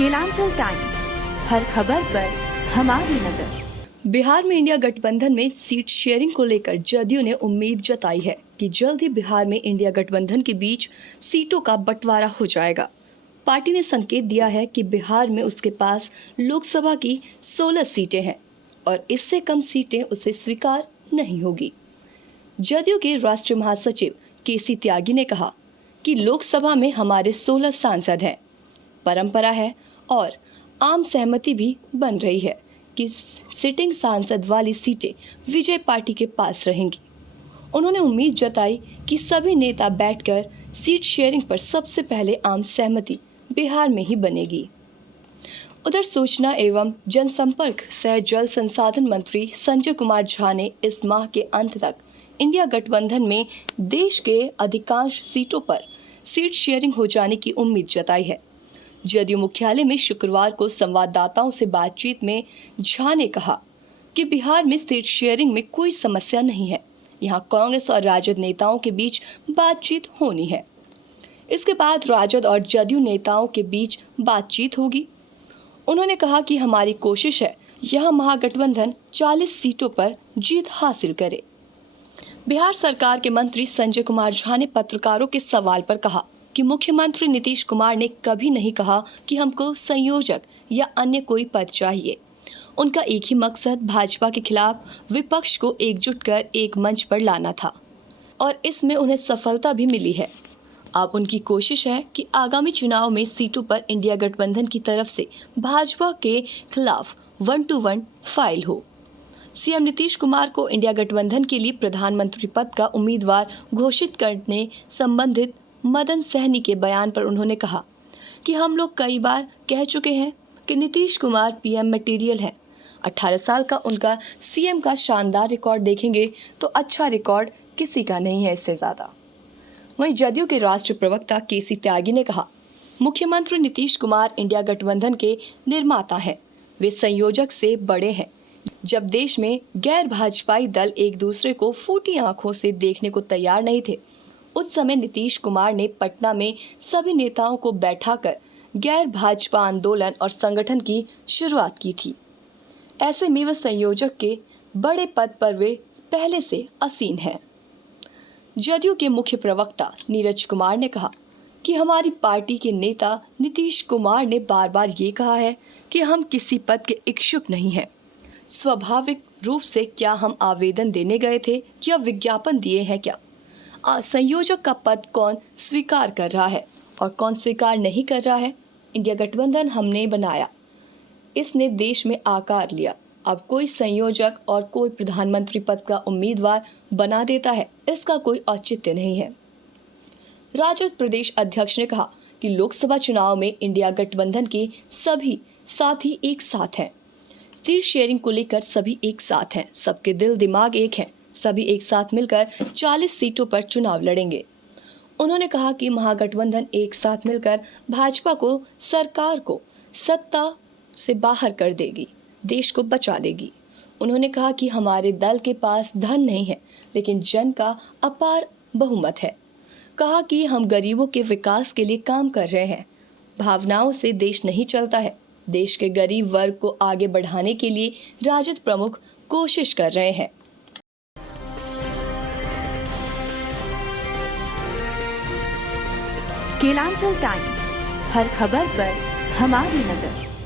Kelanchal times, हर खबर पर हमारी नजर। बिहार में इंडिया गठबंधन में सीट शेयरिंग को लेकर जदयू ने उम्मीद जताई है कि जल्द ही बिहार में इंडिया गठबंधन के बीच सीटों का बंटवारा हो जाएगा। पार्टी ने संकेत दिया है कि बिहार में उसके पास लोकसभा की 16 सीटें हैं और इससे कम सीटें उसे स्वीकार नहीं होगी। जदयू के राष्ट्रीय महासचिव केसी त्यागी ने कहा कि लोकसभा में हमारे 16 सांसद हैं। परंपरा है और आम सहमति भी बन रही है कि सिटिंग सांसद वाली सीटें विजय पार्टी के पास रहेंगी। उन्होंने उम्मीद जताई कि सभी नेता बैठकर सीट शेयरिंग पर सबसे पहले आम सहमति बिहार में ही बनेगी। उधर सूचना एवं जनसंपर्क सह जल संसाधन मंत्री संजय कुमार झा ने इस माह के अंत तक इंडिया गठबंधन में देश के अधिकांश सीटों पर सीट शेयरिंग हो जाने की उम्मीद जताई है। जदयू मुख्यालय में शुक्रवार को संवाददाताओं से बातचीत में झा ने कहा कि बिहार में सीट शेयरिंग में कोई समस्या नहीं है। यहां कांग्रेस और राजद नेताओं के बीच बातचीत होनी है। इसके बाद राजद और जदयू नेताओं के बीच बातचीत होगी। उन्होंने कहा कि हमारी कोशिश है यह महागठबंधन 40 सीटों पर जीत हासिल करे। बिहार सरकार के मंत्री संजय कुमार झा ने पत्रकारों के सवाल पर कहा कि मुख्यमंत्री नीतीश कुमार ने कभी नहीं कहा कि हमको संयोजक या अन्य कोई पद चाहिए। उनका एक ही मकसद भाजपा के खिलाफ विपक्ष को एकजुट कर एक मंच पर लाना था और इसमें उन्हें सफलता भी मिली है। अब उनकी कोशिश है कि आगामी चुनाव में सीटों पर इंडिया गठबंधन की तरफ से भाजपा के खिलाफ 1-1 फाइल हो। सीएम नीतीश कुमार को इंडिया गठबंधन के लिए प्रधानमंत्री पद का उम्मीदवार घोषित करने संबंधित मदन सहनी के बयान पर उन्होंने कहा कि हम लोग कई बार कह चुके हैं कि नीतीश कुमार पीएम मटेरियल है। 18 साल का उनका सीएम का शानदार रिकॉर्ड देखेंगे तो अच्छा रिकॉर्ड किसी का नहीं है इससे ज़्यादा। वहीं जदयू के राष्ट्रीय प्रवक्ता केसी त्यागी ने कहा, मुख्यमंत्री नीतीश कुमार इंडिया गठबंधन के निर्माता हैं। वे संयोजक से बड़े हैं। जब देश में गैर भाजपाई दल एक दूसरे को फूटी आंखों से देखने को तैयार नहीं थे, उस समय नीतीश कुमार ने पटना में सभी नेताओं को बैठाकर गैर भाजपा आंदोलन और संगठन की शुरुआत की थी। ऐसे में वह संयोजक के बड़े पद पर वे पहले से आसीन हैं। जदयू के मुख्य प्रवक्ता नीरज कुमार ने कहा कि हमारी पार्टी के नेता नीतीश कुमार ने बार बार ये कहा है कि हम किसी पद के इच्छुक नहीं हैं। स्वाभाविक रूप से क्या हम आवेदन देने गए थे या विज्ञापन दिए हैं क्या? संयोजक का पद कौन स्वीकार कर रहा है और कौन स्वीकार नहीं कर रहा है? इंडिया गठबंधन हमने बनाया, इसने देश में आकार लिया। अब कोई संयोजक और कोई प्रधानमंत्री पद का उम्मीदवार बना देता है, इसका कोई औचित्य नहीं है। राजद प्रदेश अध्यक्ष ने कहा कि लोकसभा चुनाव में इंडिया गठबंधन के सभी साथी एक साथ हैं। सीट शेयरिंग को लेकर सभी एक साथ हैं। सबके दिल दिमाग एक हैं। सभी एक साथ मिलकर 40 सीटों पर चुनाव लड़ेंगे। उन्होंने कहा कि महागठबंधन एक साथ मिलकर भाजपा को सरकार को सत्ता से बाहर कर देगी, देश को बचा देगी। उन्होंने कहा कि हमारे दल के पास धन नहीं है, लेकिन जन का अपार बहुमत है। कहा कि हम गरीबों के विकास के लिए काम कर रहे हैं। भावनाओं से देश नहीं चलता है। देश के गरीब वर्ग को आगे बढ़ाने के लिए राजद प्रमुख कोशिश कर रहे हैं। केलांचल टाइम्स, हर खबर पर हमारी नजर।